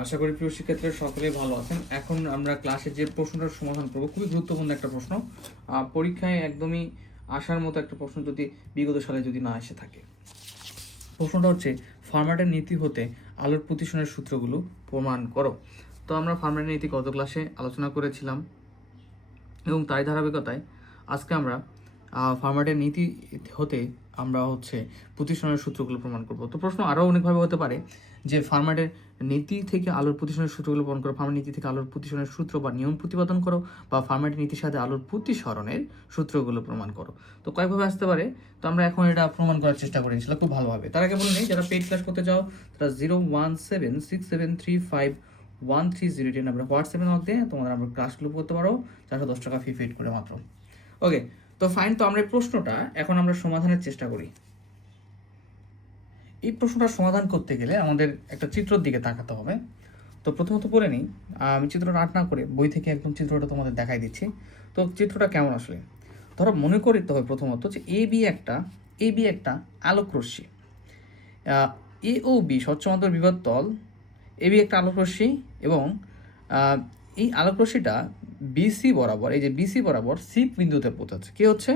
আশা করি প্রিয় শিক্ষার্থীরা সকলেই ভালো আছেন। এখন আমরা ক্লাসে যে প্রশ্নটার সমাধান করব খুবই গুরুত্বপূর্ণ একটা প্রশ্ন। পরীক্ষায় একদমই আসার মতো একটা প্রশ্ন যদি বিগত সালে যদি না এসে থাকে। প্রশ্নটা হচ্ছে ফার্মাটের নীতি হতে আলোর প্রতিসরণের সূত্রগুলো প্রমাণ করো। তো আমরা ফার্মাটের নীতি গত ক্লাসে আলোচনা করেছিলাম এবং তাই ধারাবাহিকতায় আজকে আমরা ফার্মাটের নীতি হতে আমরা প্রতিসরণের সূত্রগুলো প্রমাণ করব। তো প্রশ্ন আরও অনেকভাবে হতে পারে যে ফার্মাটের নীতি থেকে আলোর প্রতিসরণের সূত্রগুলো প্রমাণ করো, ফার্মাটের নীতি থেকে আলোর প্রতিসরণের সূত্র বা নিয়ম প্রতিপাদন করো, বা ফার্মাটের নীতির সাথে আলোর প্রতিসরণের সূত্রগুলো প্রমাণ করো। তো কয়েকভাবে আসতে পারে। তো আমরা এখন এটা প্রমাণ করার চেষ্টা করে নিয়েছিলাম খুব ভালোভাবে। তার আগে বলে নেই, যারা পেইড ক্লাস করতে চাও তারা 0176735130130 আমরা হোয়াটসঅ্যাপে নক দিয়ে তোমরা আমরা ক্লাসগুলো করতে পারো 410 টাকা ফি পেড করে মাত্র। ওকে, তো ফাইন। তো আমরা এই প্রশ্নটা এখন আমরা সমাধানের চেষ্টা করি। এই প্রশ্নটা সমাধান করতে গেলে আমাদের একটা চিত্রের দিকে তাকাতে হবে। তো প্রথমত পড়ে নিই, আমি চিত্রটা আর্ট না করে বই থেকে একদম চিত্রটা তোমাদের দেখাই দিচ্ছি। তো চিত্রটা কেমন আসলে ধরো মনে করতে হবে প্রথমত যে এ বি একটা আলোক রশ্মি, এ ও বি স্বচ্ছমাত্র বিভব তল, এ বি একটা আলোক রশ্মি এবং এই আলোক রশ্মিটা বিসি বরাবর, এই যে বিসি বরাবর সি বিন্দুতে পৌঁছাচ্ছে। কি হচ্ছে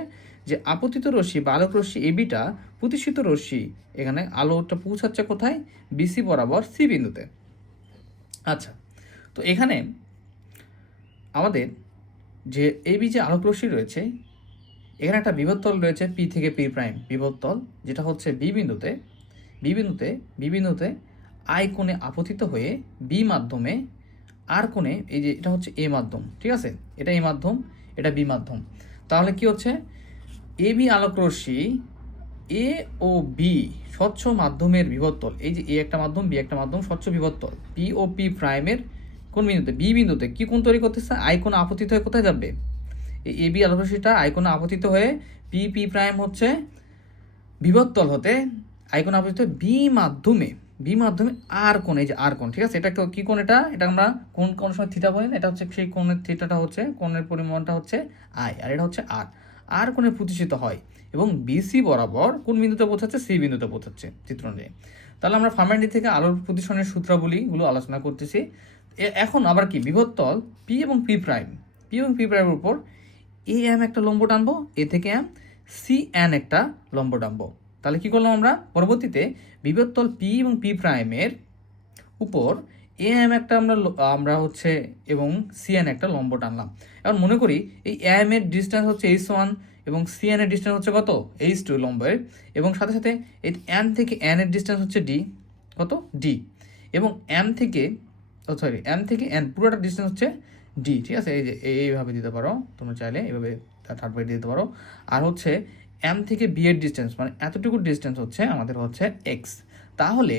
যে আপতিত রশ্মি বা আলোক রশ্মি এবিটা প্রতিষ্ঠিত রশ্মি এখানে আলোটা পৌঁছাচ্ছে কোথায়? বিসি বরাবর সি বিন্দুতে। আচ্ছা, তো এখানে আমাদের যে এবি যে আলোক রশ্মি রয়েছে এখানে একটা বিভবতল রয়েছে পি থেকে পি প্রাইম বিভবতল, যেটা হচ্ছে বি বিন্দুতে আই কোণে আপতিত হয়ে বি মাধ্যমে আর কোণে, এই যে এটা হচ্ছে এ মাধ্যম, ঠিক আছে, এটা এ মাধ্যম, এটা বি মাধ্যম। তাহলে কি হচ্ছে A B Alok Rashmi A O B স্বচ্ছ মাধ্যমের বিভবতল, এই যে এ একটা মাধ্যম বি একটা মাধ্যম, স্বচ্ছ বিভবতল পি ও পি প্রাইমের কোন বিন্দুতে? বি বিন্দুতে কি কোণ তৈরি করতেছে? আই কোণ আপতিত হয়ে কোথায় যাবে? এই এ বি আলোক রশ্মিটা আই কোণ আপতিত হয়ে পি পি প্রাইম হচ্ছে বিভবতল হতে আই কোণ আপতিত বি মাধ্যমে আর কোণ, এই যে আর কোণ, ঠিক আছে। এটা কি কোণ? এটা আমরা কোন সময় থিটা বলি না, এটা হচ্ছে সেই কোণের থিটাটা হচ্ছে কোণের পরিমাণটা হচ্ছে আই, আর এটা হচ্ছে আর কোণে প্রতিষ্ঠিত হয় এবং বিসি বরাবর কোন বিন্দুতে পৌঁছাচ্ছে? সি বিন্দুতে পৌঁছাচ্ছে চিত্র অনুযায়ী। তাহলে আমরা ফার্মাটি থেকে আলোর প্রতিসরণের সূত্রাবলীগুলো আলোচনা করতেছি। এখন আবার কি বিভবতল পি এবং পি প্রাইমের উপর এ এম একটা লম্ব টানবো, এ থেকে এম, সি এন একটা লম্ব টানবো। তাহলে কি করলাম আমরা? পরবর্তীতে বিভবতল পি এবং পি প্রাইমের উপর এ এম একটা আমরা এবং সি এন একটা লম্ব টানলাম। এখন মনে করি এই এম এর ডিস্টেন্স হচ্ছে H1 এবং সি এন এর ডিস্টেন্স হচ্ছে কত? H2 লম্বের, এবং সাথে সাথে এই এন থেকে এন এর ডিস্টেন্স হচ্ছে ডি, কত? ডি, এবং এম থেকে এন পুরোটা ডিস্টেন্স হচ্ছে ডি, ঠিক আছে। এই যে এইভাবে দিতে পারো তোমরা চাইলে, এইভাবে থার্ড পার্টি দিতে পারো। আর এম থেকে বি এর ডিস্টেন্স মানে এতটুকু ডিস্টেন্স হচ্ছে আমাদের এক্স। তাহলে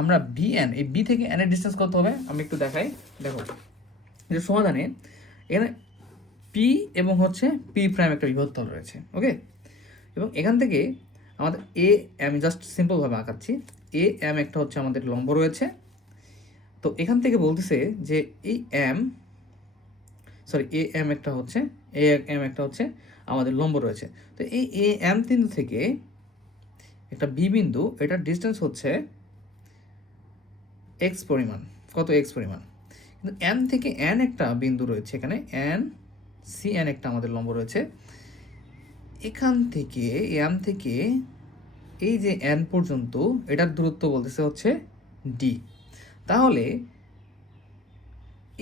আমরা বি এন, এই বি থেকে এন এর ডিস্টেন্স কত হবে আমি একটু দেখাই। দেখো যে সমাধানে এখানে পি এবং পি প্রাইম একটা বিভবতল রয়েছে, ওকে। এবং এখান থেকে আমাদের এ আমি জাস্ট সিম্পলভাবে আঁকাচ্ছি, এ এম একটা আমাদের লম্ব রয়েছে। তো এখান থেকে বলতেছে যে এই এ এম একটা আমাদের লম্ব রয়েছে। তো এই এ এম বিন্দু থেকে একটা বি বিন্দু, এটার ডিস্টেন্স হচ্ছে এক্স পরিমাণ, কত? এক্স পরিমাণ। কিন্তু এন থেকে এন একটা বিন্দু রয়েছে, এখানে এন সি এন একটা আমাদের লম্ব রয়েছে। এখান থেকে এম থেকে এই যে এন পর্যন্ত এটার দূরত্ব বলতেছে ডি। তাহলে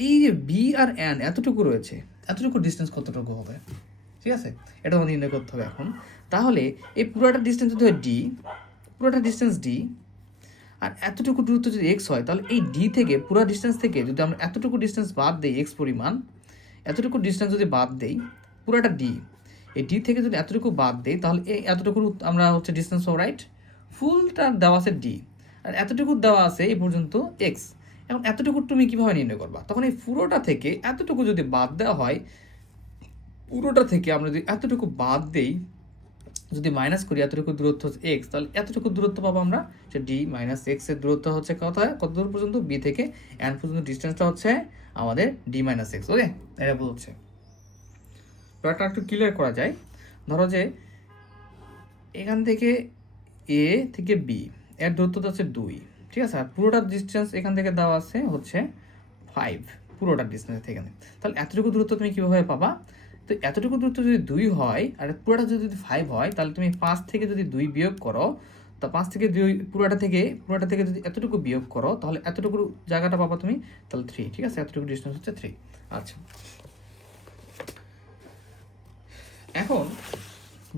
এই যে বি আর এন এতটুকু রয়েছে, এতটুকু ডিস্টেন্স কতটুকু হবে? ঠিক আছে, এটা আমাদের নির্ণয় করতে হবে এখন। তাহলে এই পুরোটা ডিস্টেন্স যদি হয় ডি, পুরোটা ডিস্টেন্স ডি, আর এতটুকু দূরত্ব যদি এক্স হয়, তাহলে এই ডি থেকে পুরো ডিস্টেন্স থেকে যদি আমরা এতটুকু ডিস্টেন্স বাদ দিই, এক্স পরিমাণ এতটুকু ডিস্টেন্স যদি বাদ দেই, পুরোটা ডি, এই ডি থেকে যদি এতটুকু বাদ দেই, তাহলে এই এতটুকু আমরা ডিস্টেন্স পাবো, রাইট? ফুলটা দেওয়া আছে ডি আর এতটুকু দেওয়া আছে এই পর্যন্ত এক্স। এখন এতটুকু তুমি কীভাবে নির্ণয় করবা? তখন এই পুরোটা থেকে এতটুকু যদি বাদ দেওয়া হয়, পুরোটা থেকে আমরা যদি এতটুকু বাদ দেই, যদি মাইনাস করি এতটুকু দূরত্ব হচ্ছে এক্স, তাহলে এতটুকু দূরত্ব পাবো আমরা যে ডি মাইনাস এক্স এর দূরত্ব হচ্ছে কত দূর পর্যন্ত? বি থেকে এন পর্যন্ত ডিস্টেন্সটা হচ্ছে আমাদের ডি মাইনাস এক্স, ওকে। এটা বলছে ব্যাপারটা একটু ক্লিয়ার করা যায়। ধরো যে এখান থেকে এ থেকে বি এর দূরত্বটা হচ্ছে 2, ঠিক আছে। আর পুরোটার ডিস্টেন্স এখান থেকে দেওয়া আছে হচ্ছে 5, পুরোটার ডিস্টেন্স থেকে। তাহলে এতটুকু দূরত্ব তুমি কীভাবে পাবা? তো এতটুকু দূরত্ব যদি 2 হয় আর পুরোটা যদি 5 হয়, তাহলে তুমি 5 থেকে যদি 2 বিয়োগ করো, তা 5 থেকে 2 পুরোটা থেকে যদি এতটুকু বিয়োগ করো, তাহলে এতটুকু জায়গাটা পাবা তুমি, তাহলে 3। ঠিক আছে, এতটুকু ডিস্টেন্স হচ্ছে 3। আচ্ছা, এখন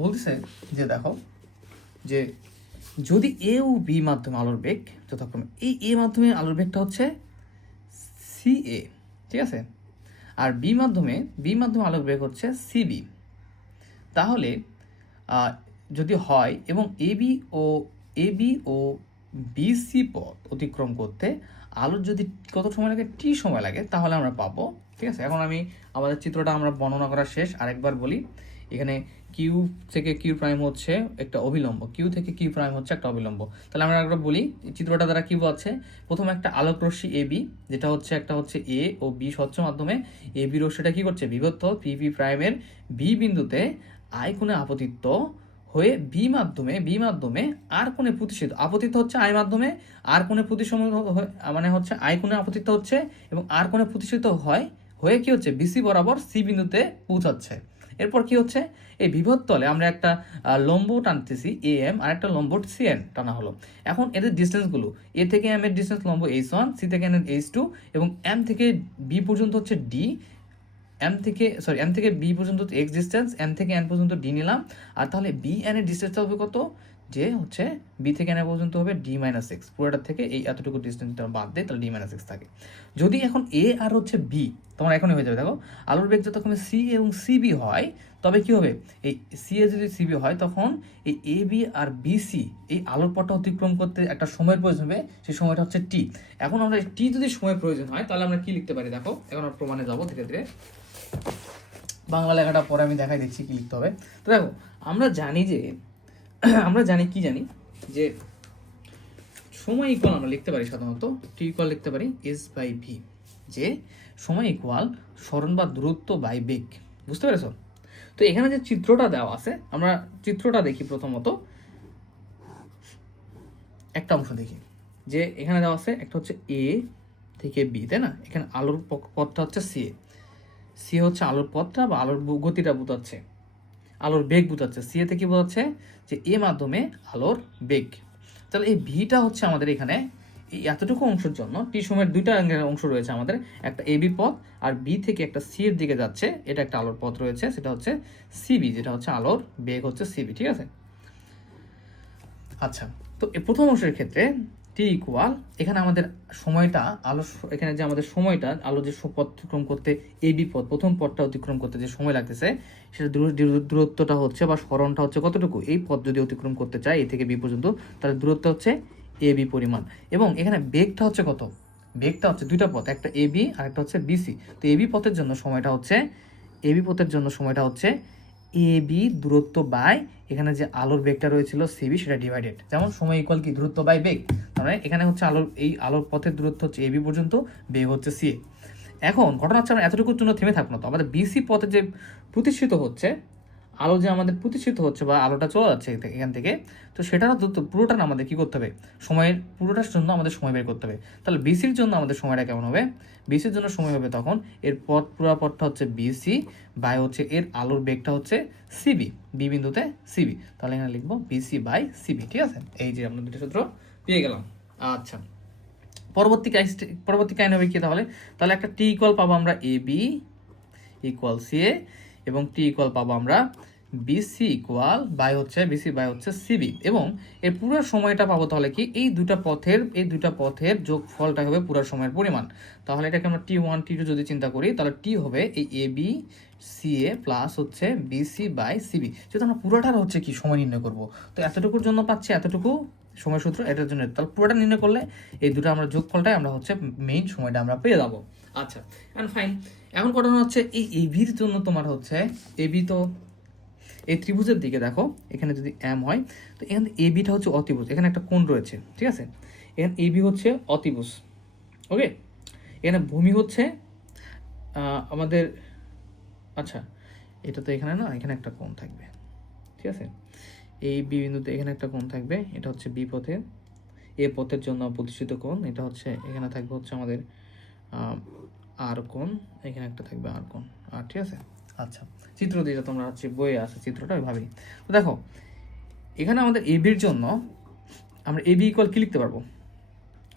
বলতেছে যে দেখো যে যদি এ ও বি মাধ্যমে আলোর বেগ যথাক্রমে, এই এ মাধ্যমে আলোর বেগটা হচ্ছে CA, ঠিক আছে, আর বি মাধ্যমে আলোর বেগ হচ্ছে CB, তাহলে যদি হয় এবং এবি ও বিসি পথ অতিক্রম করতে আলোর যদি কত সময় লাগে, টি সময় লাগে, তাহলে আমরা পাবো। ঠিক আছে, এখন আমি আমাদের চিত্রটা আমরা বর্ণনা করা শেষ, আরেকবার বলি। এখানে কিউ থেকে কিউ প্রাইম হচ্ছে একটা অবিলম্ব, কিউ থেকে কিউ প্রাইম হচ্ছে একটা অবিলম্ব। তাহলে আমরা একবার বলি চিত্রটা দ্বারা কি বোঝাচ্ছে। প্রথমে একটা আলোক রশ্মি এবি, যেটা হচ্ছে একটা হচ্ছে এ ও বি স্বচ্ছ মাধ্যমে, এবি রশ্মিটা কি করছে, বিভক্ত পিপি প্রাইমের বি বিন্দুতে আই কোণে আপতিত হয়ে বি মাধ্যমে আর কোণে প্রতিষ্ঠিত, আপতিত হচ্ছে আই মাধ্যমে, আর কোণে প্রতিসমিত মানে হচ্ছে আই কোণে আপতিত হচ্ছে এবং আর কোণে প্রতিষ্ঠিত হয়ে কি হচ্ছে, বিসি বরাবর সি বিন্দুতে পৌঁছাচ্ছে। এরপর কি হচ্ছে, এই বিভব তলে আমরা একটা লম্ব টানতেছি AM আর একটা লম্ব CN টানা হলো। এখন এদের ডিস্টেন্সগুলো, এ থেকে এম এর ডিস্টেন্স লম্ব H1, সি থেকে এন H2 এবং এম থেকে বি পর্যন্ত হচ্ছে ডি, এম থেকে বি পর্যন্ত এক্স ডিস্টেন্স, এম থেকে এন পর্যন্ত ডি নিলাম। আর তাহলে বি এন এর ডিস্টেন্সটা হবে কত, যে হচ্ছে বি থেকে এন পর্যন্ত হবে D-6, পুরোটার থেকে এই এতটুকু ডিস্টেন্সটা বাদ দেয়, তাহলে D-6 থাকে। যদি এখন এ আর হচ্ছে বি, তোমার এখনই হয়ে যাবে। দেখো আলোর বেগ যতক্ষণ সি এবং সিবি হয়, তবে কি হবে, এই সি এ যদি সিবি হয়, তখন এই এ বি আর বিসি এই আলোর পথটা অতিক্রম করতে একটা সময়ের প্রয়োজন হবে, সেই সময়টা হচ্ছে টি। এখন আমরা টি যদি সময় প্রয়োজন হয়, তাহলে আমরা কি লিখতে পারি, দেখো এখন আমরা প্রমাণে যাবো ধীরে ধীরে। বাংলা লেখাটা পরে আমি দেখাই দিচ্ছি কি লিখতে হবে। তো দেখো আমরা জানি যে সময় ইকুয়াল আমরা লিখতে পারি সাধারণত টি ইকুয়াল লিখতে পারি S/V, যে সময় ইকুয়াল সরণ বা দূরত্ব বাই বেগ। বুঝতে পেরেছো? তো এখানে যে চিত্রটা দেওয়া আছে, আমরা চিত্রটা দেখি। প্রথমত একটা অংশ দেখি, যে এখানে দেওয়া আছে একটা হচ্ছে এ থেকে বি, তাই না? এখানে আলোর পথটা হচ্ছে সি হচ্ছে আলোর পথটা বা আলোর গতিটা বোঝাচ্ছে, আলোর বেগ বোঝাচ্ছে। সি এ থেকে বোঝাচ্ছে যে এ মাধ্যমে আলোর বেগ। তাহলে এই ভিটা হচ্ছে আমাদের এখানে এই এতটুকু অংশের জন্য টি সময়ের দুইটা অংশ রয়েছে আমাদের, একটা এবি পথ আর বি থেকে একটা সি এর দিকে যাচ্ছে, এটা একটা আলোর পথ রয়েছে, সেটা হচ্ছে সিবি, যেটা হচ্ছে আলোর বেগ হচ্ছে সিবি। ঠিক আছে, আচ্ছা। তো এই প্রথম অংশের ক্ষেত্রে টি ইকুয়াল, এখানে আমাদের সময়টা আলো, এখানে যে আমাদের সময়টা আলো যে পথ অতিক্রম করতে, এবি পথ প্রথম পথটা অতিক্রম করতে যে সময় লাগতেছে, সেটা দূরত্বটা হচ্ছে বা সরণটা হচ্ছে কতটুকু, এই পথ যদি অতিক্রম করতে চাই এ থেকে বি পর্যন্ত, তাহলে দূরত্ব হচ্ছে এবি পরিমাণ। এবং এখানে বেগটা হচ্ছে কত, বেগটা হচ্ছে দুইটা পথ, একটা এবি আর একটা হচ্ছে বিসি। তো এবি পথের জন্য সময়টা হচ্ছে এবি দূরত্ব বাই এখানে যে আলোর বেগটা রয়েছিল সিবি, সেটা ডিভাইডেড। যেমন সময় ইকুয়াল কি, দূরত্ব বাই বেগ। তার মানে এখানে হচ্ছে আলোর পথের দূরত্ব হচ্ছে এবি পর্যন্ত, বেগ হচ্ছে সি। এখন ঘটনা হচ্ছে আমরা এতটুকুর জন্য থেমে থাকবো না, তো আমাদের বিসি পথে যে প্রতিষ্ঠিত হচ্ছে আলো, যে আমাদের প্রতিষ্ঠিত হচ্ছে বা আলোটা চলে যাচ্ছে এখান থেকে, তো সেটার পুরোটা আমাদের কি করতে হবে, সময়ের পুরোটার জন্য আমাদের সময় বের করতে হবে। তাহলে বিসির জন্য আমাদের সময়টা কেমন হবে, বিসির জন্য সময় হবে তখন এর পুরো পথটা হচ্ছে বিসি বাই হচ্ছে এর আলোর বেগটা হচ্ছে সিবি, বি বিন্দুতে সিবি। তাহলে এখানে লিখবো বিসি বাই সিবি। ঠিক আছে, এই যে আমরা দুটো সূত্র পেয়ে গেলাম। আচ্ছা, পরবর্তী কাহিনী হবে কি, তাহলে একটা টি ইকুয়াল পাবো আমরা এ বি ইকুয়াল সি এ, এবং টি ইকুয়াল পাবো আমরা বিসি বাই হচ্ছে সিবি, এবং এর পুরো সময়টা পাবো তাহলে কি, এই দুটা পথের যোগফলটা হবে পুরো সময়ের পরিমাণ। তাহলে এটাকে আমরা T1 T2 যদি চিন্তা করি, তাহলে টি হবে এই A B C A plus হচ্ছে বিসি বাই সিবি। যেহেতু আমরা পুরোটার হচ্ছে কি সময় নির্ণয় করব, তো এতটুকুর জন্য পাচ্ছি এতটুকু সময় সূত্র, এটার জন্য তাহলে পুরোটা নির্ণয় করলে এই দুটো আমরা যোগফলটাই আমরা হচ্ছে মেইন সময়টা আমরা পেয়ে যাবো। আচ্ছা, এন্ড ফাইন। এখন ঘটনা হচ্ছে এই এবির জন্য তোমার হচ্ছে এবি, তো এই ত্রিভুজের দিকে দেখো, এখানে যদি এম হয়, তো এখানে এবিটা হচ্ছে অতিভুজ, এখানে একটা কোণ রয়েছে। ঠিক আছে, এখানে এবি হচ্ছে অতিভুজ। ওকে, এখানে ভূমি হচ্ছে আমাদের, আচ্ছা এটা তো এখানে না, এখানে একটা কোণ থাকবে। ঠিক আছে, এই বি বিন্দুতে এখানে একটা কোণ থাকবে, এটা হচ্ছে বি পথে, এ পথের জন্য প্রতিষ্ঠিত কোণ, এটা হচ্ছে এখানে থাকবে হচ্ছে আমাদের আর কোণ, এখানে একটা থাকবে আর কোণ, আর ঠিক আছে। আচ্ছা, চিত্র যেটা তোমরা হচ্ছে বইয়ে আছে চিত্রটা ওইভাবেই। তো দেখো এখানে আমাদের এবির জন্য আমরা এবি ইকুয়াল কি লিখতে পারবো?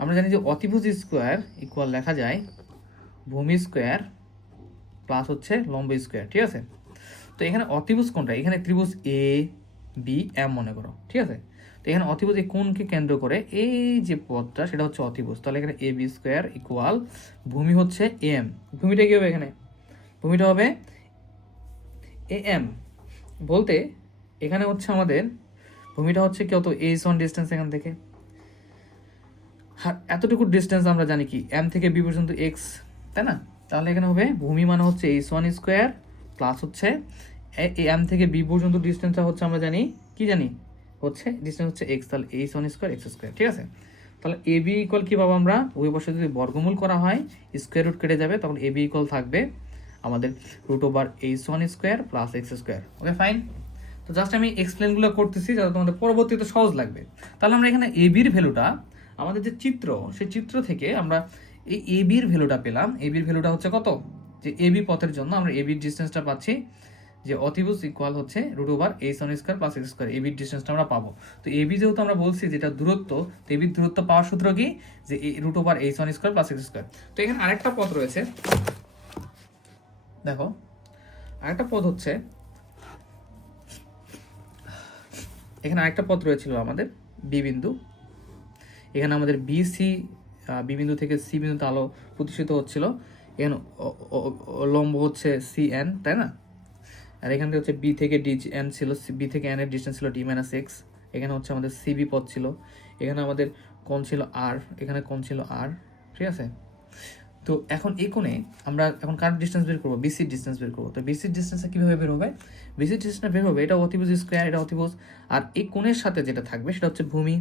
আমরা জানি যে অতিভুজ স্কোয়ার ইকুয়াল লেখা যায় ভূমি স্কোয়ার প্লাস হচ্ছে লম্ব স্কোয়ার, ঠিক আছে। তো এখানে অতিভুজ কোনটা? এখানে ত্রিভুজ এ বি এম মনে করো, ঠিক আছে। তো এখানে অতিভুজ এই কোণকে কেন্দ্র করে এই যে পথটা সেটা হচ্ছে অতিভুজ। তাহলে এখানে এ বি স্কোয়ার ইকুয়াল ভূমি হচ্ছে এম, ভূমিটা কি হবে? এখানে ভূমিটা হবে এ এম, বলতে এখানে হচ্ছে আমাদের ভূমিটা হচ্ছে কত? h1 ডিস্টেন্স এখান থেকে, আর এতটুকু ডিস্টেন্স আমরা জানি কি এম থেকে বি পর্যন্ত এক্স, তাই না? তাহলে এখানে হবে ভূমি মানে হচ্ছে h1 স্কোয়ার প্লাস হচ্ছে এম থেকে বি পর্যন্ত ডিস্টেন্সটা হচ্ছে আমরা জানি কি জানি হচ্ছে ডিস্টেন্স হচ্ছে এক্স, তাহলে h1 স্কোয়ার এক্স স্কোয়ার, ঠিক আছে। তাহলে এ বি ইকুয়াল কী পাবো আমরা? ওই পাশে যদি বর্গমূল করা হয় স্কোয়ার রুট কেটে যাবে, তখন এ বি ইকুয়াল থাকবে আমাদের root over h1 square plus X square. Okay fine. তো জাস্ট আমি এক্সপ্লেনগুলো করতেছি যাতে তোমাদের পরবর্তীতে সহজ লাগবে। তাহলে আমরা এখানে এ বির ভ্যালুটা আমাদের যে চিত্র সেই চিত্র থেকে আমরা এই এ বির ভ্যালুটা পেলাম। এ বির ভ্যালুটা হচ্ছে কত? যে এ বি পথের জন্য আমরা এ বির ডিস্টেন্সটা পাচ্ছি যে অতিভুজ ইকুয়াল হচ্ছে root over h1 square plus X square, A বির ডিস্টেন্সটা আমরা পাবো। তো এ বি যেহেতু আমরা বলছি যেটা দূরত্ব, তো এ বির দূরত্ব পাওয়ার সূত্র কি? যে root over h1 square plus X square. তো এখানে আরেকটা পথ রয়েছে, দেখো আরেকটা পথ হচ্ছে এখানে আরেকটা পথ রয়েছিল আমাদের বি বিন্দু, এখানে আমাদের বিসি বি বিন্দু থেকে সি বিন্দুতে আলো প্রতিষ্ঠিত হচ্ছিল, এখানে লম্ব হচ্ছে সি এন, তাই না? আর এখান থেকে হচ্ছে বি থেকে ডি এন ছিল, বি থেকে এন এর ডিস্টেন্স ছিল ডি মাইনাস এক্স, এখানে হচ্ছে আমাদের সিবি পথ ছিল, এখানে আমাদের কোণ ছিল আর, এখানে কোণ ছিল আর, ঠিক আছে। তো এখন এই কোণে আমরা এখন কার ডিস্টেন্স বের করবো? বিসির ডিস্টেন্স বের করবো। তো বিসির ডিস্টেন্সটা কীভাবে বের হবে? বিসির ডিস্টেন্সটা বের হবে, এটা অতিভুজ স্কোয়ার, এটা অতিভুজ, আর এই কোণের সাথে যেটা থাকবে সেটা হচ্ছে ভূমি,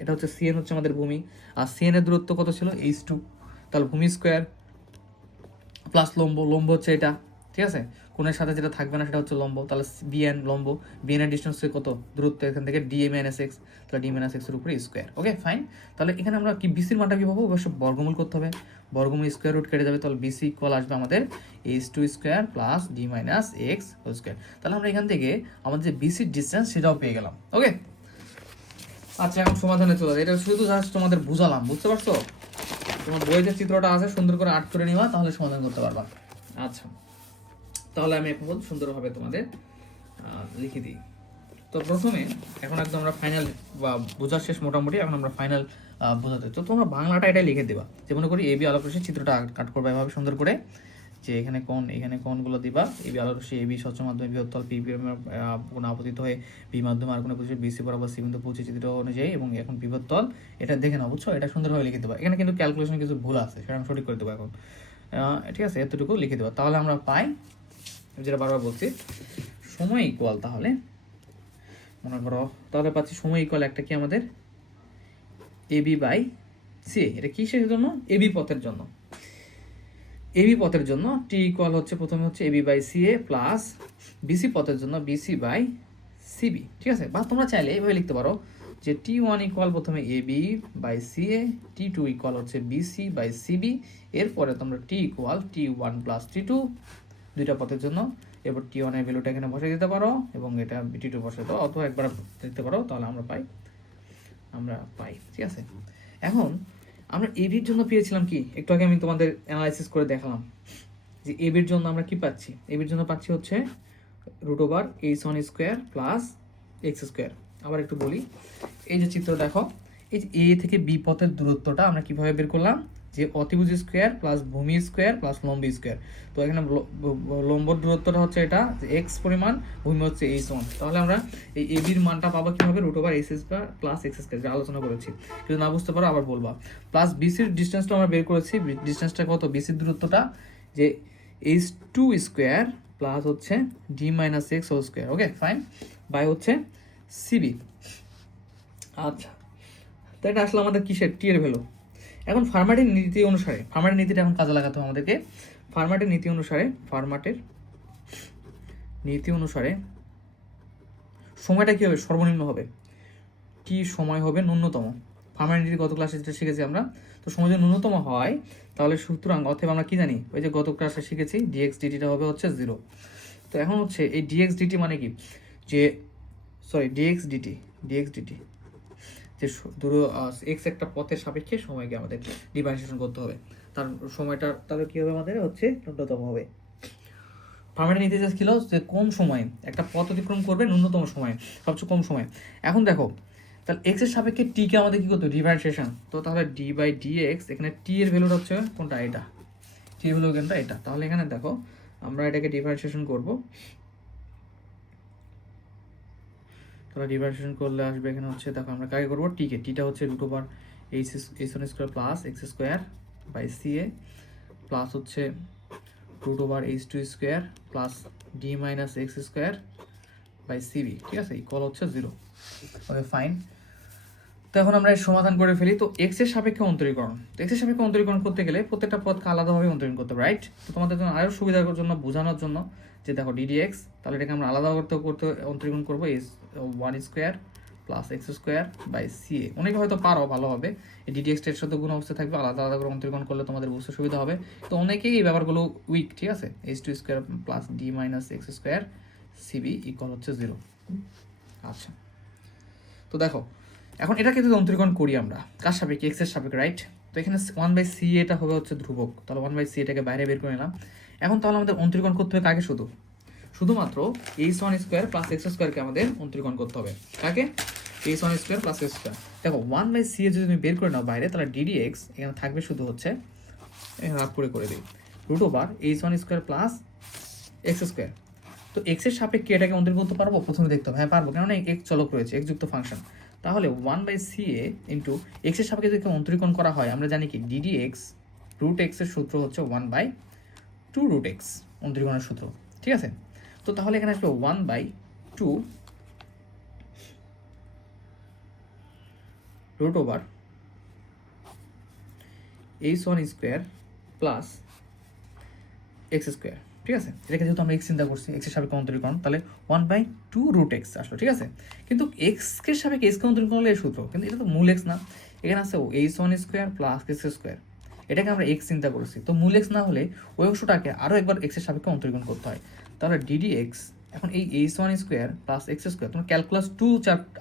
এটা হচ্ছে সিএন হচ্ছে আমাদের ভূমি, আর সিএন এর দূরত্ব কত ছিল? h2, তাহলে ভূমি স্কোয়ার প্লাস লম্ব, লম্ব হচ্ছে এটা, ঠিক আছে। কোণের সাথে যেটা থাকবে না সেটা হচ্ছে লম্ব, তাহলে বিএন লম্ব, বিএন এর ডিস্টেন্স হচ্ছে কত? দূরত্ব এখান থেকে ডি মাইনাস এক্স, তাহলে ডি মাইনাস এক্সের উপরে স্কোয়ার। Okay fine. তাহলে এখানে আমরা কি বিসির মানটা কী পাবো? অবশ্য বর্গমূল করতে হবে, বর্গমূল স্কোয়ার রুট কেটে যাবে, তাহলে বিসি ইকুয়াল আসবে আমাদের h2 square plus D minus X whole square. তাহলে আমরা এখান থেকে আমাদের যে বিসির ডিস্টেন্স সেটাও পেয়ে গেলাম। ওকে আচ্ছা, এখন সমাধানে চলে যায়। এটা শুধু জাস্ট তোমাদের বুঝালাম, বুঝতে পারছো? তোমার বইতে চিত্রটা আছে সুন্দর করে আর্ট করে নিবা, তাহলে সমাধান করতে পারবা। আচ্ছা, তাহলে আমি এখন সুন্দরভাবে তোমাদের লিখে দিই। তো প্রথমে এখন একদম আমরা ফাইনাল বা বোঝার শেষ মোটামুটি, এখন আমরা ফাইনাল বোঝাতে। তো তোমরা বাংলাটা এটাই লিখে দেবা, যে মনে করি এবি আলোক রশ্মির চিত্রটা কাট করবা এভাবে সুন্দর করে, যে এখানে কোন এখানে কোনগুলো দিবা, এবি আলোক রশ্মি এবি স্বচ্ছ মাধ্যমে বৃহত্তল পি কোন আপতিত হয়ে বি মাধ্যমে আর কোনো পজিশন বিসি বরাবর সি বিন্দু পৌঁছে চিত্র অনুযায়ী, এবং এখন বিভত্তল এটা দেখে নাও, বুঝছো? এটা সুন্দরভাবে লিখে দেবা। এখানে কিন্তু ক্যালকুলেশন কিছু ভুল আছে, সেটা আমি সঠিক করে দেবো এখন, ঠিক আছে? এতটুকু লিখে দেবো, তাহলে আমরা পাই যেটা বারবার বলছি সময় ইকুয়াল, তাহলে মনে করো তাহলে পাচ্ছি সময় ইকুয়াল একটা কি আমাদের এবি বাই সি। এটা কিসের জন্য? এবি পথের জন্য। এবি পথের জন্য টি ইকুয়াল হচ্ছে প্রথমে হচ্ছে AB by C A plus BC পথের জন্য বিসি বাই সিবি, ঠিক আছে। বা তোমরা চাইলে এইভাবে লিখতে পারো যে টি ওয়ান ইকুয়াল প্রথমে AB by C A, T two equal হচ্ছে বিসি বাই সিবি, এরপরে তোমরা T equal T one plus T two, দুইটা পথের জন্য। এরপর টি ওয়ানের ভ্যালুটা এখানে বসে দিতে পারো এবং এটা টি টু বসে দাও, অথবা একবার দিতে পারো, তাহলে আমরা পাই, ঠিক আছে। এখন আমরা এবির জন্য পেয়েছিলাম কি, একটু আগে আমি তোমাদের অ্যানালাইসিস করে দেখালাম যে এবির জন্য আমরা কি পাচ্ছি। এবির জন্য পাচ্ছি হচ্ছে root over h1 square plus X square. আবার একটু বলি, এই যে চিত্র দেখো, এই যে এ থেকে বি পথের দূরত্বটা আমরা কিভাবে বের করলাম? যে অতিভুজ স্কোয়ার প্লাস ভূমি স্কোয়ার প্লাস লম্ব স্কোয়ার। তো এখানে লম্বর দূরত্বটা হচ্ছে এটা এক্স পরিমাণ, ভূমি হচ্ছে h1, তাহলে আমরা এই এবির মানটা পাবো কিভাবে? Root over X square plus X square, যা আলোচনা করেছি। যদি না বুঝতে পারো আবার বলবা। প্লাস বিসির ডিস্টেন্সটা আমরা বের করেছি, ডিস্টেন্সটা কত? বিসির দূরত্বটা যে h2 স্কোয়ার প্লাস হচ্ছে D minus X whole square. Okay fine, by হচ্ছে সিবি। আচ্ছা, তো এটা আসলে আমাদের কিসের? টি এর ভ্যালু। এখন ফার্মাটের নীতি অনুসারে, ফার্মাটের নীতিটা এখন কাজে লাগাতে হবে আমাদেরকে। ফার্মাটের নীতি অনুসারে সময়টা কী হবে? সর্বনিম্ন হবে। টি সময় হবে ন্যূনতম, পার্মানেন্টিটি গত ক্লাসে যেটা শিখেছি আমরা, তো সময় যদি ন্যূনতম হয় তাহলে সুতরাং অতএব আমরা কি জানি, ওই যে গত ক্লাসে শিখেছি ডিএক্স ডিটিটা হবে হচ্ছে 0। তো এখন হচ্ছে এই ডিএক্স ডিটি মানে কি, যে ডিএক্স ডিটি যে ধরো এক্স একটা পথের সাপেক্ষে সময়কে আমাদের ডিফারেন্সিয়েশন করতে হবে, তার সময়টা তাহলে কী হবে আমাদের হচ্ছে ন্যূনতম হবে। পার্মানেন্ট ইন্টিজার ছিল যে কম সময়ে একটা পথ অতিক্রম করবে ন্যূনতম সময়ে, সবচেয়ে কম সময়। এখন দেখো তাহলে এক্স এর সাপেক্ষে টিকে আমাদের কী করতে ডিফারেন্সিয়েশন, তো তাহলে ডি বাই ডি এক্স, এখানে টি এর ভ্যালুটা হচ্ছে কোনটা, এটা টি এর ভ্যালু কোনটা এটা, তাহলে এখানে দেখো আমরা এটাকে ডিফারেন্সিয়েশন করবো, তাহলে ডিফারেন্সিয়েশন করলে আসবে এখানে হচ্ছে দেখো আমরা কাকে করবো টিকে, টিটা হচ্ছে √8 h1 plus X square by C A plus হচ্ছে √h2 square plus D minus X square by CB, ঠিক আছে, ইকুয়াল হচ্ছে 0। Okay fine. তো এখন আমরা সমাধান করে ফেলি। তো এক্স এর সাপেক্ষে অন্তরীকরণ, তো এক্স এর সাপেক্ষে অন্তরীকরণ করতে গেলে প্রত্যেকটা পদকে আলাদাভাবে অন্তরীকরণ করতে হবে, রাইট। তো তোমাদের জন্য আরও সুবিধার জন্য বোঝানোর জন্য যে দেখো ডিডিএক্স, তাহলে এটাকে আমরা আলাদা করতে অন্তরীকরণ করবো one square plus X square by C A. অনেকে হয়তো পারো ভালোভাবে, এই ডিডিএক্স এর সাথে গুণ অবস্থায় থাকবে, আলাদা আলাদা করে অন্তরীকরণ করলে তোমাদের বুঝতে সুবিধা হবে। তো অনেকেই এই ব্যাপারগুলো উইক, ঠিক আছে। h2 square plus D minus X square CB equal হচ্ছে 0। আচ্ছা, তো দেখো এখন এটাকে যদি অন্তরীকরণ করি আমরা কার সাপেক্ষে, এক্স এর সাপেক্ষে, রাইট। তো এখানে 1/c এটা হবে হচ্ছে ধ্রুবক, তাহলে 1/c এটাকে বাইরে বের করে নিলাম। এখন তাহলে আমাদের অন্তরীকরণ করতে হবে কাকে, শুধুমাত্র h1 স্কোয়ার প্লাস এক্স স্কোয়ারকে আমাদের অন্তরীকরণ করতে হবে, কাকে, h1 square plus X square. দেখো 1/c এ যদি তুমি বের করে নাও বাইরে, তাহলে ডিডিএক্স এখানে থাকবে শুধু হচ্ছে, এখানে রাফ করে দিই √h1 square plus X square. তো এক্স এর সাপেক্ষে এটাকে অন্তরীকরণ করতে পারবো, প্রথমে দেখতে হবে, হ্যাঁ পারবো, কেননা এক্স চলক রয়েছে, এক্স যুক্ত ফাংশন। তাহলে 1/ca ইন্টু এক্স এর সাপেক্ষে যদি অন্তরীকরণ করা হয়, আমরা জানি কি ddx √x এর সূত্র হচ্ছে 1/2 √x অন্তরীকরণের সূত্র, ঠিক আছে। তো তাহলে এখানে আসবে 1/2 √h1 square plus X square, ঠিক আছে। এটাকে যেহেতু আমরা এক্স চিন্তা করছি, এক্সের সাপেক্ষে অন্তরীকরণ, তাহলে 1/2 √x আসলো, ঠিক আছে। কিন্তু এক্সকে সাপেক্ষে এক্সকে অন্তরীকরণ করলে এই সূত্র, কিন্তু এটা তো মূল এক্স না, এখানে আছে h1 square plus X square, এটাকে আমরা এক্স চিন্তা করছি, তো মূল এক্স না হলে ওই অংশটাকে আরও একবার এক্সের সাপেক্ষে অন্তরীকরণ করতে হয়। তাহলে ddx এখন এই h1 square plus X square, তোমরা ক্যালকুলাস 2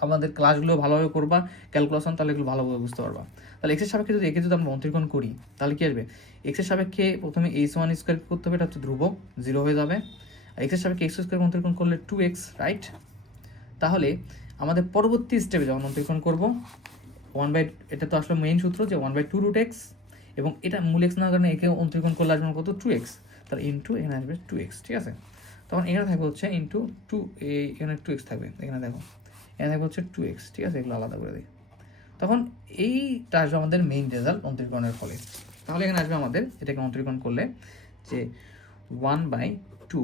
আমাদের ক্লাসগুলো ভালোভাবে করবা, ক্যালকুলেশন, তাহলে এগুলো ভালোভাবে বুঝতে পারবা। তাহলে এক্সের সাপেক্ষে যদি একে যদি আমরা অন্তরীকরণ করি, তাহলে কি আসবে, এক্সের সাপেক্ষে প্রথমে h1 স্কোয়ার করতে হবে, এটা হচ্ছে ধ্রুবক, 0 হয়ে যাবে। আর এক্সের সাপেক্ষে এক্স স্কোয়ার অন্তরীকরণ করলে 2x, রাইট। তাহলে আমাদের পরবর্তী স্টেপে যখন অন্তরীকরণ করবো এটা তো আসলে মেইন সূত্র যে 1/2 √x, এবং এটা মূল এক্স না কারণে একে অন্তরীকরণ করলে আসবে কত 2x, তাহলে ইন্টু এখানে আসবে 2x, ঠিক আছে। তখন এখানে থাকবে হচ্ছে ইন্টু 2, এখানে 2x থাকবে, এখানে দেখো এখানে থাকবে হচ্ছে 2x, ঠিক আছে, এগুলো আলাদা করে দিই। তখন এইটা আসবে আমাদের মেইন রেজাল্ট অন্তরীকরণের ফলে। তাহলে এখানে আসবে আমাদের এটাকে অন্তরীকরণ করলে যে 1/2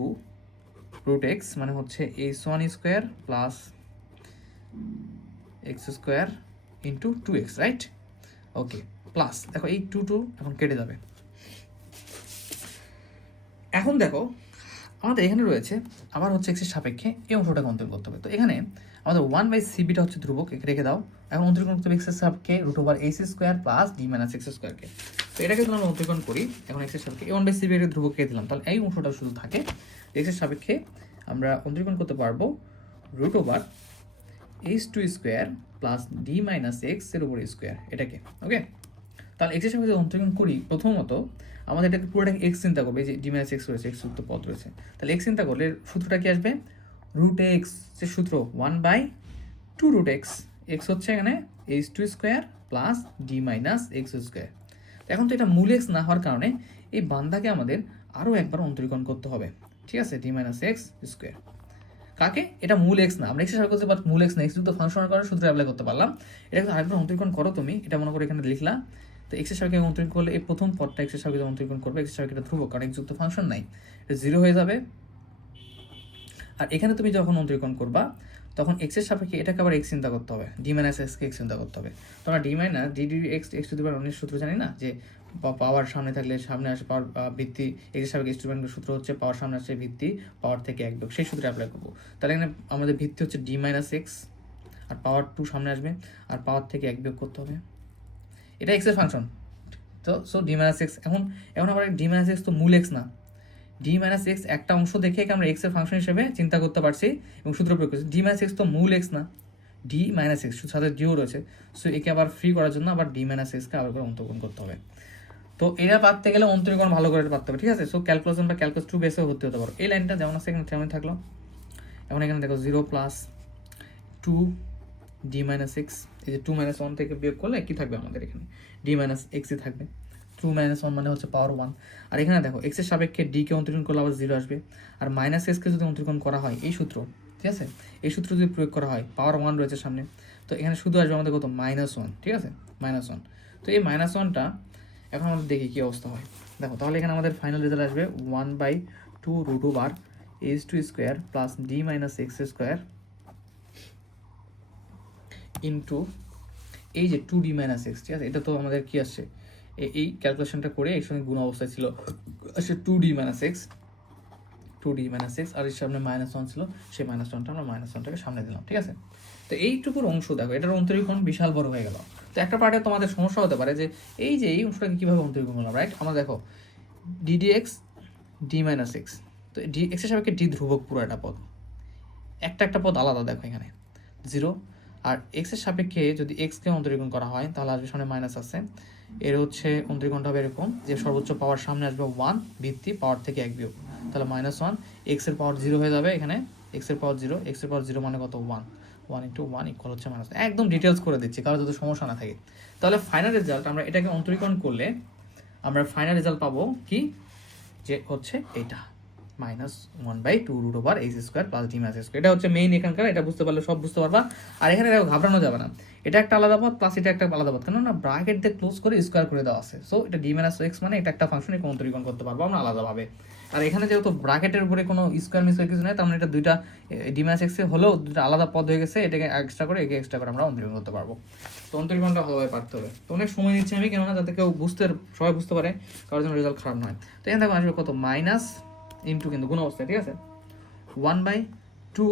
√x মানে হচ্ছে h1 square plus X square into 2x, right. Okay, plus দেখো এই 2 এখন কেটে যাবে। এখন দেখো আমাদের এখানে রয়েছে আবার হচ্ছে এক্সের সাপেক্ষে এই অংশটাকে অন্তরীকরণ করতে হবে। তো এখানে আমাদের 1/cbটা হচ্ছে ধ্রুবক, রেখে দাও। এখন অন্তরীকরণ করতে হবে এক্সের সাপেক্ষে √h square plus D minus X স্কোয়ারকে। তো এটাকে যদি আমরা অন্তরীকরণ করি, এখন এক্সের সাপেক্ষে 1/cb এর ধ্রুবক রেখে দিলাম, তাহলে এই অংশটা শুধু থাকে। এক্সের সাপেক্ষে আমরা অন্তরীকরণ করতে পারবো √h2 square plus D minus X এর উপর স্কোয়ার, এটাকে, ওকে। তাহলে এক্সের সাপেক্ষে অন্তরীকরণ করি, প্রথমত আমাদের এটাকে পুরোটাকে এক্স চিন্তা করবে, এই যে ডি মাইনাস এক্স রয়েছে, এক্স যুক্ত পদ রয়েছে, তাহলে এক্স চিন্তা করলে সূত্রটা কি আসবে, √x যে সূত্র 1/2 √x, এক্স হচ্ছে এখানে h2 square plus D minus X square. এখন তো এটা মূল এক্স না হওয়ার কারণে এই বান্ধাকে আমাদের আরও একবার অন্তরীকরণ করতে হবে, ঠিক আছে, ডি মাইনাস এক্স স্কোয়ার। কাকে, এটা মূল এক্স না, আমরা এক্সের সাপেক্ষে করতে পারি, মূল এক্স না, এক্স যুক্ত ফাংশনের কারণে সূত্র অ্যাপ্লাই করতে পারলাম। এটা কিন্তু আরেকবার অন্তরীকরণ করো তুমি, এটা মনে করে এখানে লিখলা। তো এক্সের সাপেক্ষে অন্তরীকরণ করলে এই প্রথম পদটা এক্সের সাপেক্ষে অন্তরীকরণ করবে, এক্সের সাপেক্ষে এটা ধ্রুবক কারণ এক্স যুক্ত ফাংশন নাই, এটা 0 হয়ে যাবে। আর এখানে তুমি যখন অন্তরীকরণ করবা তখন এক্সের সাপেক্ষে এটাকে আবার এক্স চিন্তা করতে হবে, ডি মাইনাস এক্সকে এক্স চিন্তা করতে হবে। তো আমরা D minus dx X to the power অনেক সূত্র জানি না, যে পাওয়ার সামনে থাকলে সামনে আসে পাওয়ার ভিত্তি, এক্সের সাপেক্ষে এক্স টু পাওয়ার সূত্র হচ্ছে পাওয়ার সামনে আসে ভিত্তি পাওয়ার থেকে 1 বিয়োগ, সেই সূত্রে অ্যাপ্লাই করবো। তাহলে এখানে আমাদের ভিত্তি হচ্ছে ডি মাইনাস এক্স, আর পাওয়ার 2 সামনে আসবে, আর পাওয়ার থেকে 1 বিয়োগ করতে হবে, এটা এক্সের ফাংশন। তো সো ডি মাইনাস এক্স, এখন আবার ডি মাইনাস এক্স তো মূল এক্স না, ডি মাইনাস এক্স একটা অংশ দেখে আমরা এক্স এর ফাংশন হিসেবে চিন্তা করতে পারছি এবং সূত্র প্রয়োগ করছি। ডি মাইনাস এক্স তো মূল এক্স না, ডি মাইনাস এক্স সাথে ডিও রয়েছে, সো একে আবার ফ্রি করার জন্য আবার ডি মাইনাস এক্সকে আবার করে অন্তর্গণ করতে হবে। তো এটা পারতে গেলে অন্তরীকরণ ভালো করে পারতে হবে, ঠিক আছে। সো ক্যালকুলেশন বা ক্যালকুলাস 2 বেসে ভর্তি হতে পারো। এই লাইনটা যেমন আছে এখানে তেমন থাকলো। এখন এখানে দেখো 0 প্লাস 2 ডি মাইনাস এক্স, এই যে 2 মাইনাস 1 থেকে বিয়োগ করলে কি থাকবে আমাদের এখানে ডি মাইনাস এক্সই থাকবে। 2 মাইনাস 1 মানে হচ্ছে পাওয়ার 1। আর এখানে দেখো এক্সের সাপেক্ষে ডিকে অন্তরীকরণ করলে আবার 0 আসবে, আর মাইনাস এক্সকে যদি অন্তরীকরণ করা হয় এই সূত্র, ঠিক আছে, এই সূত্র যদি প্রয়োগ করা হয় পাওয়ার 1 রয়েছে সামনে, তো এখানে শুধু আসবে আমাদের কত -1, ঠিক আছে, -1। তো এই -1টা এখন আমাদের দেখি কী অবস্থা হয়। দেখো তাহলে এখানে আমাদের ফাইনাল রেজাল্ট আসবে 1/2 root over h2 square plus D minus X square into এই যে 2d মাইনাস এক্স, ঠিক আছে। এটা তো আমাদের কি আসছে, এই ক্যালকুলেশনটা করে এর সঙ্গে গুণ অবস্থায় ছিল আসছে 2d minus X, 2d minus X, আর এর সামনে -1 ছিল, সেই -1টা আমরা -1টাকে সামনে দিলাম, ঠিক আছে। তো এইটুকুর অংশ দেখো, এটার অন্তরীকরণ বিশাল বড় হয়ে গেল। তো একটা পার্টে তোমাদের সমস্যা হতে পারে যে এই অংশটাকে কীভাবে অন্তরীকরণ করলাম, রাইট। আমরা দেখো ddx d মাইনাস এক্স, তো ডি এক্সের সাপেক্ষে ডি ধ্রুবক পুরো একটা পদ, একটা পদ আলাদা, দেখো এখানে 0, আর এক্সের সাপেক্ষে যদি এক্সকে অন্তরীকরণ করা হয় তাহলে আসবে সামনে মাইনাস আছে, এর হচ্ছে অন্তরীকরণটা হবে এরকম যে সর্বোচ্চ পাওয়ার সামনে আসবে 1 ভিত্তি পাওয়ার থেকে 1 বিয়োগ, তাহলে -1, এক্সের পাওয়ার 0 হয়ে যাবে এখানে, এক্সের পাওয়ার 0, এক্সের পাওয়ার 0 মানে কত 1, 1 × 1 ইকুয়াল হচ্ছে -1। একদম ডিটেলস করে দিচ্ছি কারণ যদি সমস্যা না থাকে। তাহলে ফাইনাল রেজাল্ট আমরা এটাকে অন্তরীকরণ করলে আমরা ফাইনাল রেজাল্ট পাবো কি, যে হচ্ছে এটা -1/2 root over H square plus D minus square. এটা হচ্ছে মেইন এখানকার, এটা বুঝতে পারলে সব বুঝতে পারবা। আর এখানে ঘাবড়ানো যাবে না, এটা একটা আলাদা পদ প্লাস এটা একটা আলাদা পদ, কেননা ব্র্যাকেট দিয়ে ক্লোজ করে স্কোয়ার করে দেওয়া আছে। সো এটা ডি মাইনাস এক্স মানে এটা একটা ফাংশন, এটা অন্তরীকরণ করতে পারবো আমরা আলাদাভাবে। আর এখানে যেহেতু ব্র্যাকেটের উপরে কোনো স্কোয়ার মিস কিছু নেই, তার মানে এটা দুইটা ডি মাইনাস এক্স হলেও দুটো আলাদা পদ হয়ে গেছে, এটাকে এক্সট্রা করে একে এক্সট্রা করে আমরা অন্তরীকরণ করতে পারবো। তো অন্তরীকরণটা ভালোভাবে পারতে হবে। তো অনেক সময় নিচ্ছি আমি, কেননা যাতে কেউ সবাই বুঝতে পারে, কারোর জন্য রেজাল্ট খারাপ নয়। তো এখানে দেখো আসবে কত মাইনাস ইন্টু কিন্তু গুণ অবস্থায়, ঠিক আছে, 1/2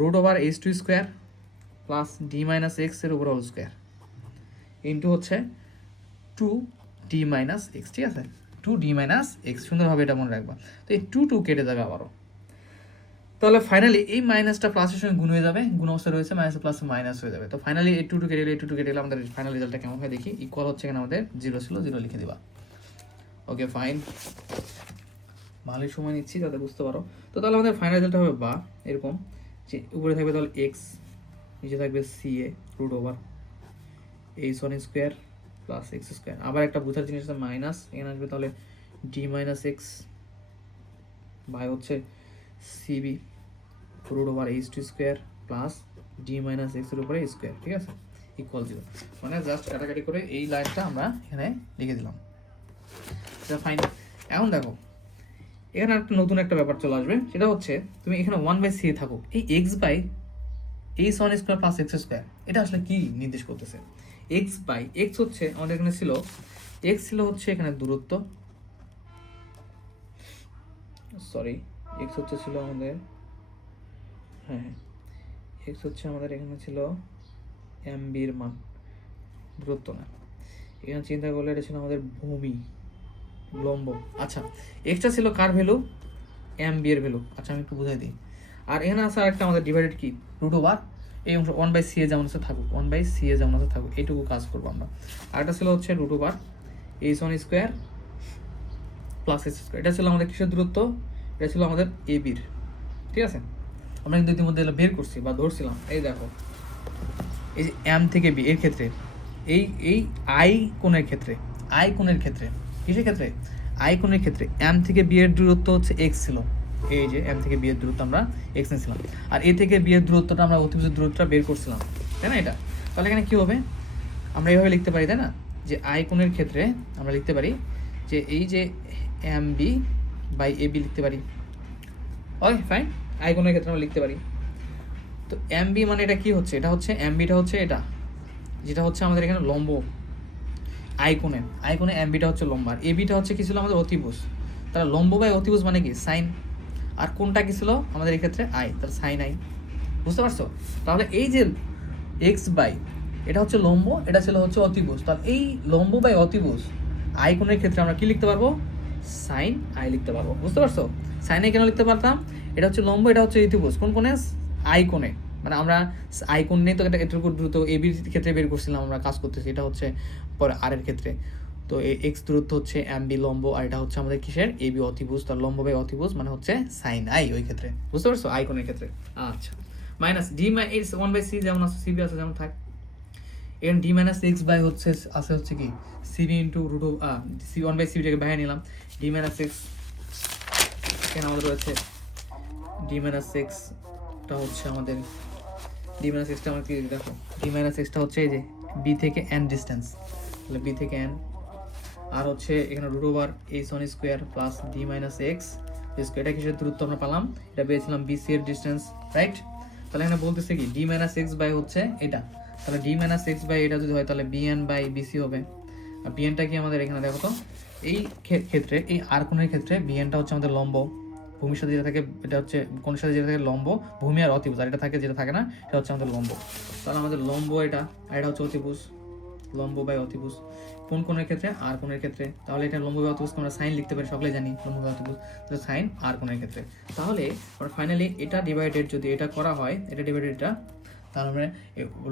root over h2 square plus D minus X এর উপর হোল স্কোয়ার ইন্টু হচ্ছে 2d মাইনাস এক্স, ঠিক আছে, 2d মাইনাস এক্স, সুন্দরভাবে এটা মনে রাখবা। তো এই 2 কেটে যাবে আবারও, তাহলে ফাইনালি এই মাইনাসটা প্লাসের সঙ্গে গুণ হয়ে যাবে, গুণ অবস্থায় রয়েছে, মাইনাস প্লাস মাইনাস হয়ে যাবে। তো ফাইনালি এই 2 কেটে গেলে, 2 কেটে গেলে আমাদের ফাইনাল রেজাল্টটা কেমন হয় দেখি। ইকুয়াল হচ্ছে এখানে আমাদের 0 ছিল, 0 লিখে দিবা। ওকে ফাইন, ভালোই সময় নিচ্ছি যাতে বুঝতে পারো। তো তাহলে আমাদের ফাইনাল রেজাল্ট হবে বা এরকম যে উপরে থাকবে তাহলে এক্স, নিচে থাকবে CA root over h1 square plus X square. আবার একটা বোঝার জিনিস আছে মাইনাস, এখানে আসবে তাহলে ডি মাইনাস এক্স বাই হচ্ছে CB root over h2 square plus D minus এক্সের উপরে স্কোয়ার, ঠিক আছে, ইকুয়াল 0। মানে জাস্ট কাটাকাটি করে এই লাইনটা আমরা এখানে লিখে দিলাম। ফাইন, এখন দেখো এখানে একটা নতুন একটা ব্যাপার চলে আসবে, সেটা হচ্ছে তুমি এখানে 1/c থাকো, এই x/h1 square plus X square, এটা আসলে কি নির্দেশ করতেছে। x হচ্ছে আমাদের এখানে ছিল, x ছিল হচ্ছে এখানে দূরত্ব, সরি x হচ্ছে ছিল আমাদের, হ্যাঁ x হচ্ছে আমাদের এখানে ছিল mb এর মান, দূরত্ব না। এখানে চিন্তা করলে এটা ছিল আমাদের ভূমি, লম্ব। আচ্ছা, এক্সটা ছিল কার ভ্যালু, mb এর ভ্যালু। আচ্ছা আমি একটু বুঝাই দিই। আর এখানে আছে আরেকটা আমাদের ডিভাইডেড কি, রুট ওভার এই অংশ 1/c যেমন আছে থাকুক, 1/c যেমন আছে থাকুক, এইটুকু কাজ করবো আমরা। আরেকটা ছিল হচ্ছে root over h1 square plus h square, এটা ছিল আমাদের কিসের দূরত্ব, এটা ছিল আমাদের ab-র, ঠিক আছে। আমরা কিন্তু ইতিমধ্যে এটা বের করছি বা ধরছিলাম। এই দেখো এই যে m থেকে b এর ক্ষেত্রে, এই i কোণের ক্ষেত্রে, কিসের ক্ষেত্রে, i কোণের ক্ষেত্রে m থেকে b এর দূরত্ব হচ্ছে x ছিল, এই যে m থেকে b এর দূরত্ব আমরা x নিয়েছিলাম, আর a থেকে b এর দূরত্বটা আমরা অতিভুজ দূরত্বটা বের করছিলাম, তাই না। এটা তাহলে এখানে কি হবে, আমরা এইভাবে লিখতে পারি, তাই না, যে i কোণের ক্ষেত্রে আমরা লিখতে পারি যে এই যে mb বাই ab লিখতে পারি। ওকে ফাইন, i কোণের ক্ষেত্রে আমরা লিখতে পারি। তো mb মানে এটা কি হচ্ছে, এটা হচ্ছে mb-টা হচ্ছে এটা, যেটা হচ্ছে আমাদের এখানে লম্ব i কোণে mb-টা হচ্ছে লম্ব, আর ab-টা হচ্ছে কি ছিল আমাদের অতিভুজ। তাহলে লম্ব বাই অতিভুজ মানে কি সাইন, আর কোনটা কি ছিল আমাদের এই ক্ষেত্রে i, তাহলে সাইন i, বুঝতে পারছো। তাহলে এই যে x বাই এটা হচ্ছে লম্ব, এটা ছিল হচ্ছে অতিভুজ। তাহলে এই লম্ব বাই অতিভুজ আই কোণের ক্ষেত্রে আমরা কি লিখতে পারবো? সাইন আই লিখতে পারবো। বুঝতে পারছো? সাইন আই কেন লিখতে পারতাম? এটা হচ্ছে লম্ব, এটা হচ্ছে অতিভুজ। কোন কোণে? আই কোণে। মানে আমরা আই কোণ নিয়ে তো এটা এটুকু দ্রুত এবির ক্ষেত্রে বের করছিলাম, আমরা কাজ করতেছি। এটা হচ্ছে পরে আর এর ক্ষেত্রে। তো এক্স দূরত্ব হচ্ছে এম বি লম্ব, আর এটা হচ্ছে আমাদের কিসের? এ বি অতিভুজ। তার লম্ব বাই অতিভুজ মানে হচ্ছে সাইন আই ওই ক্ষেত্রে। বুঝতে পারছো? আই কোণের ক্ষেত্রে। আচ্ছা, minus D minus one by C যেমন আছে, সিবি আছে যেমন থাক। এখানে ডি মাইনাস এক্স বাই হচ্ছে আছে হচ্ছে কি CB into root C one by সিবিটাকে বাইরে নিলাম। ডি মাইনাস এক্স এখানে আমাদের রয়েছে ডি মাইনাস এক্সটা হচ্ছে আমাদের ডি মাইনাস এক্সটা আমার কি দেখো, ডি মাইনাস এক্সটা হচ্ছে এই যে বি থেকে এন ডিস্টেন্স, তাহলে বি থেকে এন, আর হচ্ছে এখানে root over H one square plus D minus X square. এটা কিসের দূরত্ব আমরা পেলাম? এটা পেয়েছিলাম বিসি এর ডিস্টেন্স, রাইট? তাহলে এখানে বলতেছে কি ডি মাইনাস এক্স বাই হচ্ছে এটা, তাহলে ডি মাইনাস এক্স বাই এটা যদি হয় তাহলে বিএন বাই বিসি হবে। আর বিএনটা কি আমাদের এখানে দেখো তো, এই ক্ষেত্রে এই আর কোণের ক্ষেত্রে বিএনটা হচ্ছে আমাদের লম্ব, ভূমির সাথে যেটা থাকে এটা হচ্ছে কোণের সাথে যেটা থাকে লম্ব, ভূমি আর অতিভুজ, আর এটা থাকে যেটা থাকে না এটা হচ্ছে আমাদের লম্ব। তাহলে আমাদের লম্ব এটা, আর এটা হচ্ছে অতিভুজ, লম্ব বাই অতিভুজ কোন কোণের ক্ষেত্রে? আর কোণের ক্ষেত্রে। তাহলে এটা লম্ব বাই অতিভুজকে আমরা সাইন লিখতে পারি, সকলে জানি লম্ব বাই অতিভুজ, তাহলে সাইন আর কোণের ক্ষেত্রে। তাহলে আমরা ফাইনালি এটা ডিভাইডেড যদি এটা করা হয়, এটা ডিভাইডেড এটা, তাহলে আমরা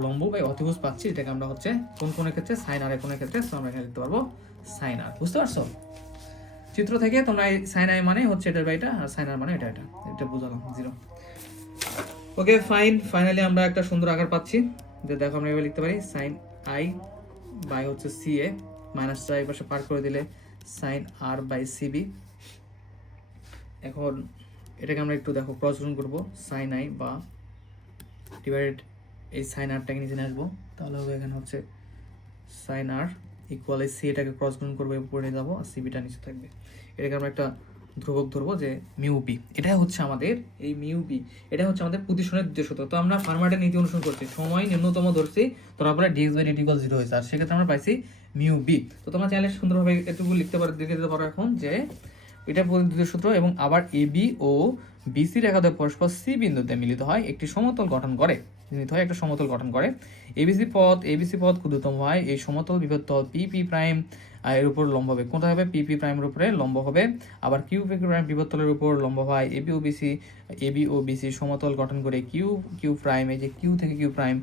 লম্ব বাই অতিভুজ পাচ্ছি, এটাকে আমরা হচ্ছে কোন কোণের ক্ষেত্রে? সাইন আর কোণের ক্ষেত্রে। তো আমরা এখানে লিখতে পারবো সাইন আর। বুঝতে পারছো? চিত্র থেকে তোমরা সাইন আই মানে হচ্ছে এটার বাই এটা, আর সাইন আর মানে এটা এটা এটা বুঝালাম, জিরো। ওকে ফাইন, ফাইনালি আমরা একটা সুন্দর আকার পাচ্ছি। যে দেখো আমরা এভাবে লিখতে পারি সাইন আই বাই হচ্ছে সি এ, মাইনাসটা এই পাশে পার করে দিলে সাইন আর বাই সিবি। এখন এটাকে আমরা একটু দেখো ক্রস গুণ করবো, সাইন আই বা ডিভাইডেড এই সাইন আরটাকে নিচে নিয়ে আসবো, তাহলে হবে এখানে হচ্ছে সাইন আর ইকুয়াল এই সি, এটাকে ক্রস গুণ করবো, উপরে নিয়ে যাবো, আর সিবিটা নিচে থাকবে। এটাকে আমরা একটা ধ্রুবক ধরবো যে মিউ বি, এটা হচ্ছে আমাদের এই মিউ বি, এটা হচ্ছে আমাদের প্রতিসরণের দ্বিতীয় সূত্র। তো আমরা ফার্মাটের নীতি অনুসরণ করছি, সময় ন্যূনতম ধরছি, তারপরে ডিএক্স বাই ডিটি ইকুয়াল 0 হয়েছে, আর সেক্ষেত্রে আমরা পাইছি মিউ বি। তো তোমরা চাইলে সুন্দরভাবে এটুকু লিখতে পারো, দেখে দিতে পারো এখন যে এটা দ্বিতীয় সূত্র, এবং আবার এ বি ও বিসি রেখাদ্বয় পরস্পর সি বিন্দুতে মিলিত হয় একটি সমতল গঠন করে, মিলিত হয় একটা সমতল গঠন করে। এবিসি পথ ক্ষুদ্রতম হয়, এই সমতল বিভক্ত পি পি প্রাইম এর উপর লম্ব হবে। কোথায় হবে? পি পি প্রাইমের উপরে লম্ব হবে। আবার কিউ পি প্রাইম বিভক্তলের উপর লম্ব হয়। এবি ও বিসি সমতল গঠন করে কিউ প্রাইম, এই যে কিউ থেকে কিউ প্রাইম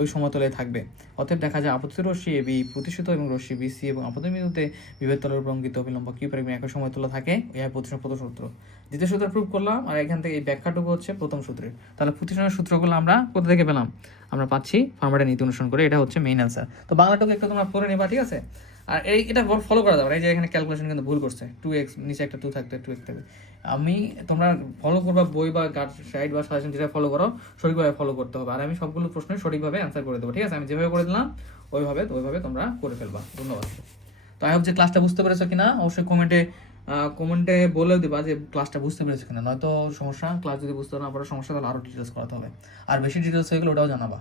ওই সমতলে থাকবে। অতএব দেখা যায় আপতিত রশ্মি এবি প্রতিষ্ঠিত এবং রশ্মি বিসি এবং আপতিত বিন্দুতে বিভক্তলের উপর অঙ্কিত অভিলম্ব কিউ প্রাইম একই সমতলে থাকে। এই প্রতিসরণ প্রথম সূত্র, দ্বিতীয় সূত্র প্রুভ করলাম, আর এখান থেকে এই ব্যাখ্যাটুকু হচ্ছে প্রথম সূত্রের। তাহলে প্রতিসরণের সূত্রগুলো আমরা কোথা থেকে পেলাম? আমরা পাচ্ছি ফার্মাটের নীতি অনুসরণ করে। এটা হচ্ছে মেইন অ্যান্সার। তো বাংলাটুকু একটু তোমরা পড়ে নিবা, ঠিক আছে? আর এটা ফলো করা যাবে, এই যে এখানে ক্যালকুলেশন কিন্তু ভুল করছে, 2x নিচে একটা 2 থাকতে 2x থাকবে। তোমরা ফলো করবা বই বা গাইড বা সাজেশন যেটা ফলো করো সঠিকভাবে ফলো করতে হবে, আর আমি সবগুলো প্রশ্নের সঠিকভাবে অ্যান্সার করে দেবো, ঠিক আছে? আমি যেভাবে করে দিলাম ওইভাবে তোমরা করে ফেলবা। ধন্যবাদ। তো আই হোপ যে ক্লাসটা বুঝতে পেরেছো কিনা অবশ্যই কমেন্টে বলেও দিবা যে ক্লাসটা বুঝতে পেরেছো কিনা, নয়তো সমস্যা, ক্লাস যদি বুঝতে না পারো সমস্যা, তাহলে আরও ডিটেলস করাতে হবে, আর বেশি ডিটেলস হয়ে গেলে ওটাও জানাবা।